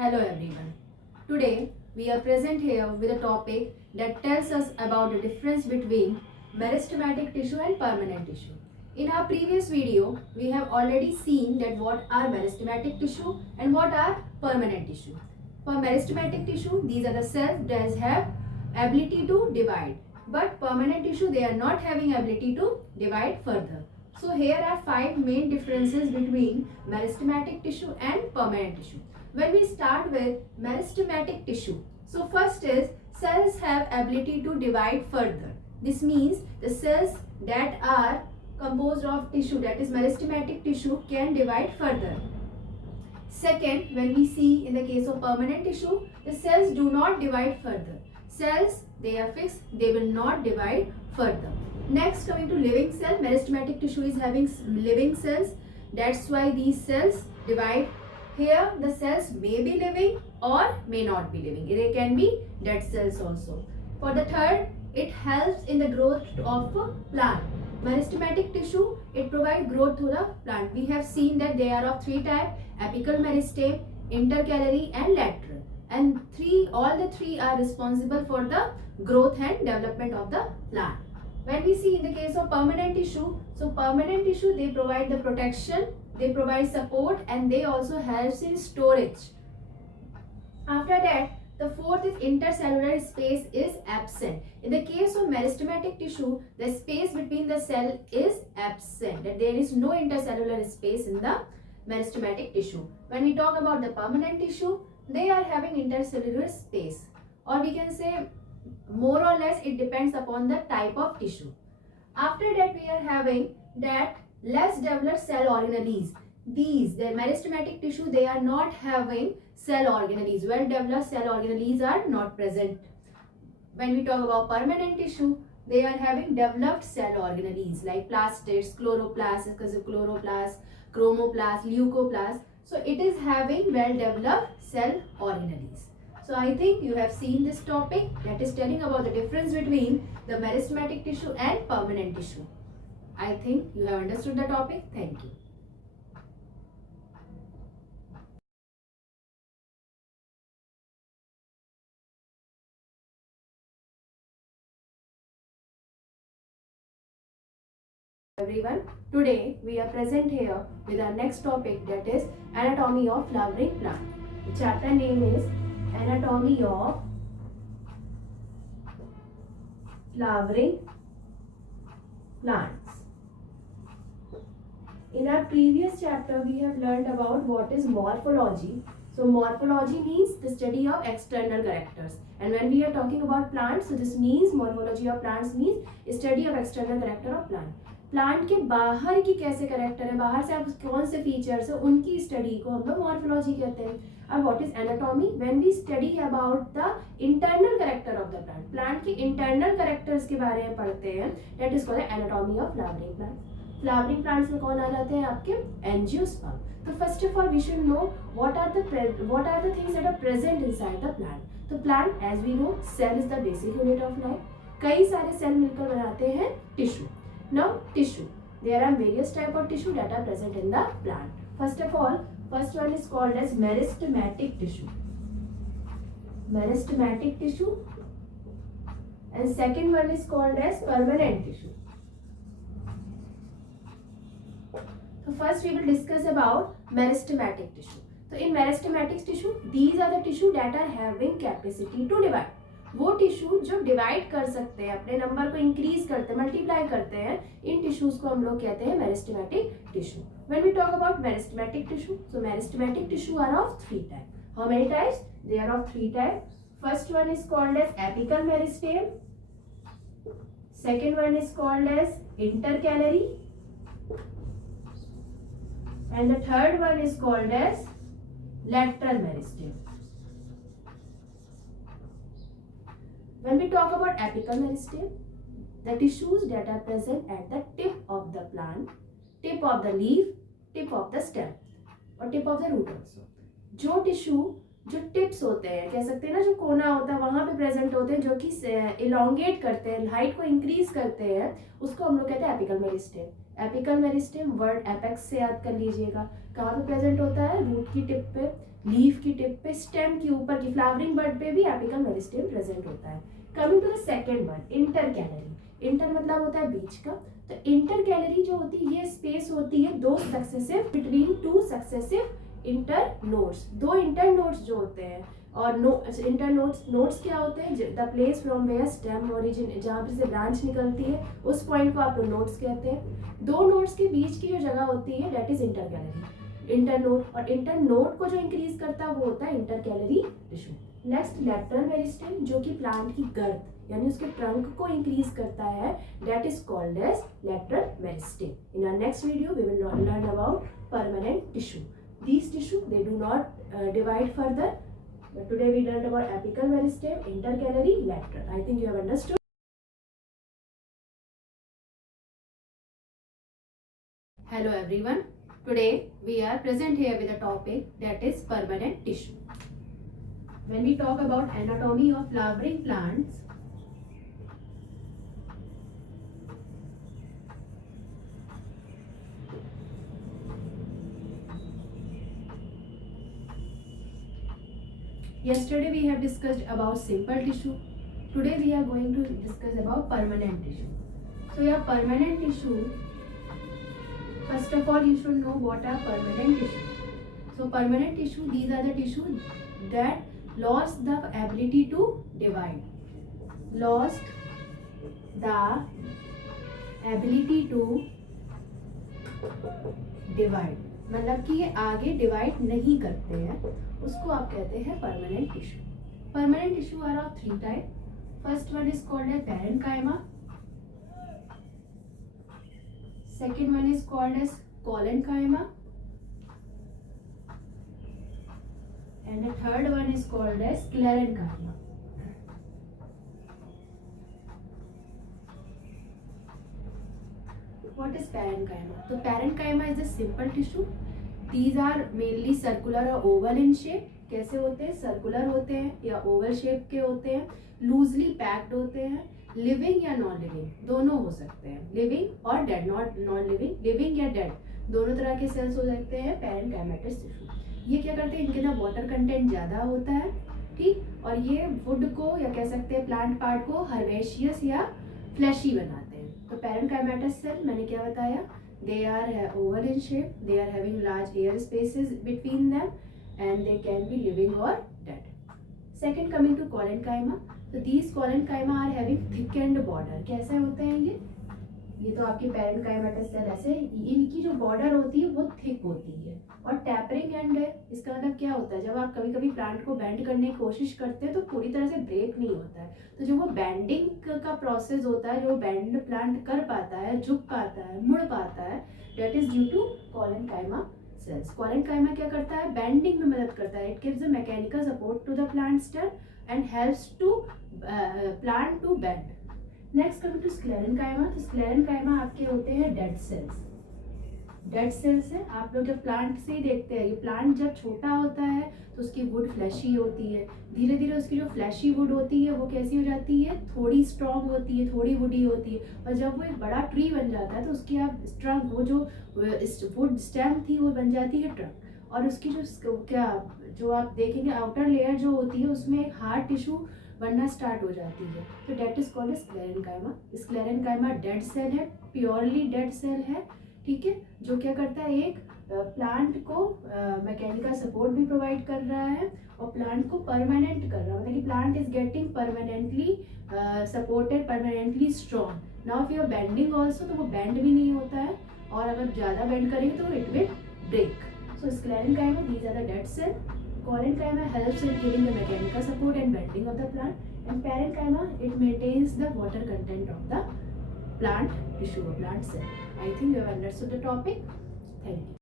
Hello everyone. Today we are present here with a topic that tells us about the difference between meristematic tissue and permanent tissue. In our previous video, we have already seen that what are meristematic tissue and what are permanent tissue. For meristematic tissue, these are the cells that have ability to divide, but permanent tissue they are not having ability to divide further. So here are 5 main differences between meristematic tissue and permanent tissue. When we start with meristematic tissue, so first is cells have ability to divide further. This means the cells that are composed of tissue, that is meristematic tissue, can divide further. Second, when we see in the case of permanent tissue, the cells do not divide further. Cells, they are fixed, they will not divide further. Next, coming to living cell, meristematic tissue is having living cells. That's why these cells divide. Here, the cells may be living or may not be living. They can be dead cells also. For the third, it helps in the growth of a plant. Meristematic tissue, it provides growth to the plant. We have seen that they are of 3 types: apical meristeme, intercalary and lateral. And all the three are responsible for the growth and development of the plant. When we see in the case of permanent tissue, so permanent tissue, they provide the protection, they provide support, and they also helps in storage. After that, the fourth is intercellular space is absent. In the case of meristematic tissue, the space between the cell is absent. That there is no intercellular space in the meristematic tissue. When we talk about the permanent tissue, they are having intercellular space, or we can say more or less it depends upon the type of tissue. After that, we are having that less developed cell organelles. These, the meristematic tissue, they are not having cell organelles. Well developed cell organelles are not present. When we talk about permanent tissue, they are having developed cell organelles like plastids, chloroplasts, chromoplasts, leucoplasts. So it is having well developed cell organelles. So I think you have seen this topic, that is telling about the difference between the meristematic tissue and permanent tissue. I think you have understood the topic. Thank you. Everyone, today we are present here with our next topic, that is anatomy of flowering plant. The chapter name is Anatomy of Flowering Plants. In our previous chapter, we have learned about what is morphology. So morphology means the study of external characters. And when we are talking about plants, so this means morphology of plants means study of external character of plant. Plant के बाहर की कैसे करेक्टर है, बाहर से आप कौन से फीचर्स है, उनकी स्टडी को हम लोग मॉर्फोलॉजी कहते हैं. अब what is anatomy? When we study about the internal character of the plant, plant के इंटरनल करेक्टर्स के बारे में पढ़ते हैं, that is called anatomy of flowering plants. Flowering plants में कौन आ जाते हैं आपके? एंजियोस्पर्म. तो first of all we should know what are the things that are present inside the plant. तो plant, as we know, cell is the basic unit of life. कई सारे सेल मिलकर बनाते हैं tissue. Now tissue, there are various type of tissue that are present in the plant. First of all, first one is called as meristematic tissue. Meristematic tissue. And second one is called as permanent tissue. So first we will discuss about meristematic tissue. So in meristematic tissue, these are the tissue that are having capacity to divide. वो टिश्यू जो डिवाइड कर सकते हैं, अपने नंबर को इंक्रीज करते हैं, मल्टीप्लाई करते हैं, इन टिश्यूज को हम लोग कहते हैं meristematic tissue. When we talk about meristematic tissue, so meristematic tissue are of 3 type. How many types? They are of 3 type. First one is called as apical meristem, second one is called as intercalary, and the third one is called as lateral meristem. When we talk about apical meristeme, the tissues that are present at the tip of the plant, tip of the leaf, tip of the stem और tip of the root also. जो टिश्यू जो टिप्स होते हैं, कह सकते हैं ना, जो कोना होता है वहां पे प्रेजेंट होते हैं, जो कि इलोंगेट करते हैं, हाइट को इंक्रीज करते हैं, उसको हम लोग कहते हैं apical meristem. Apical meristem word apex से याद कर लीजिएगा. कहाँ पे प्रेजेंट होता है? रूट की टिप पे. लीफ की टिप पे, स्टेम के ऊपर की फ्लावरिंग बर्ड पे भी एपिकल मेरिस्टेम प्रेजेंट होता है। Coming to the second one, intercalary. Inter मतलब होता है बीच का, तो इंटर कैलरी जो होती है ये स्पेस होती है दो successive between two successive internodes, दो इंटर नोड्स जो होते हैं। और इंटर नोड्स क्या होते हैं? The place from where stem origin, जहाँ पर से ब्रांच निकलती है उस पॉइंट को आप लोग नोड्स कहते हैं। दो नोड्स के बीच की जो जगह होती है that is inter calorie, inter node. और इंटर नोड को जो इंक्रीज करता है वो होता है inter calorie tissue. Next lateral meristem, जो कि प्लांट की गर्थ यानी उसके ट्रंक को इंक्रीज करता है, that is called as lateral meristem. In our next video we will learn about permanent tissue. These tissue they do not divide further. But today we learned about apical meristem, intercalary, lateral. I think you have understood. Hello everyone. Today we are present here with a topic that is permanent tissue. When we talk about anatomy of flowering plants, yesterday we have discussed about simple tissue. Today we are going to discuss about permanent tissue. So your permanent tissue, first of all you should know what are permanent tissue. So permanent tissue, these are the tissue that lost the ability to divide. Lost the ability to divide, मतलब कि ये आगे डिवाइड नहीं करते हैं, उसको आप कहते हैं permanent tissue. Permanent tissue are of three type. First one is called as parenchyma, second one is called as collenchyma, and the third one is called as sclerenchyma. What is parenchyma? So parenchyma is a simple tissue. These are mainly circular or oval in shape. कैसे होते हैं? सर्कुलर होते हैं या Oval shape के होते हैं, loosely packed होते हैं, लिविंग या नॉन लिविंग दोनों हो सकते हैं, लिविंग और dead, not non living, living या डेड दोनों तरह के सेल्स हो सकते हैं पैरेन्काइमेटस टिश्यू। ये क्या करते हैं? इनके अंदर वाटर कंटेंट ज़्यादा होता है, ठीक, और ये वुड को या कह सकते हैं प्लांट पार्ट को हर्बेशियस या फ्लैशी बनाते हैं। तो पैरेन्काइमेटस सेल मैंने क्या बताया? They are oval in shape, they are having large air spaces between them and they can be living or dead. Second, coming to collenchyma, so these collenchyma are having thickened border. कैसे होते हैं ये तो आपकी parenchymatous cell ऐसे, इनकी जो बॉर्डर होती है वो थिक होती है और टैपरिंग एंड है। इसका मतलब क्या होता है? जब आप कभी कभी प्लांट को बेंड करने की कोशिश करते हैं तो पूरी तरह से ब्रेक नहीं होता है, तो जो वो बेंडिंग का प्रोसेस होता है, जो बेंड प्लांट कर पाता है, झुक पाता है, मुड़ पाता है, that is due to collenchyma cells. Collenchyma क्या करता है? बेंडिंग में मदद करता है। It gives a mechanical support to the plant stem and helps to plant to bend. Next coming to sclerenchyma, तो स्क्लेरेनकाइमा आपके होते हैं डेड सेल्स। डेड सेल्स है, आप लोग जब प्लांट से ही देखते हैं, ये प्लांट जब छोटा होता है तो उसकी वुड फ्लैशी होती है, धीरे धीरे उसकी जो फ्लैशी वुड होती है वो कैसी हो जाती है? थोड़ी स्ट्रॉन्ग होती है, थोड़ी वुडी होती है, और जब वो एक बड़ा ट्री बन जाता है तो उसकी आप स्ट्रंक, वो जो वुड स्टेम थी वो बन जाती है ट्रंक, और उसकी जो आप देखेंगे आउटर लेयर जो होती है उसमें एक हार्ड टिश्यू बनना स्टार्ट हो जाती है, तो that is called sclerenchyma. Sclerenchyma dead cell है, प्योरली डेड सेल है, ठीक है, जो क्या करता है? एक प्लांट को मैकेनिकल सपोर्ट भी प्रोवाइड कर रहा है और प्लांट को परमानेंट कर रहा है, मतलब कि plant is getting permanently supported, permanently strong. Now if you are bending also, तो वो बेंड भी नहीं होता है, और अगर ज़्यादा बेंड करेंगे तो it will break. So sclerenchyma, these are the dead cell. Collenchyma helps in giving the mechanical support and bending of the plant, and parenchyma, it maintains the water content of the plant tissue or plant cell. I think you have understood the topic. Thank you.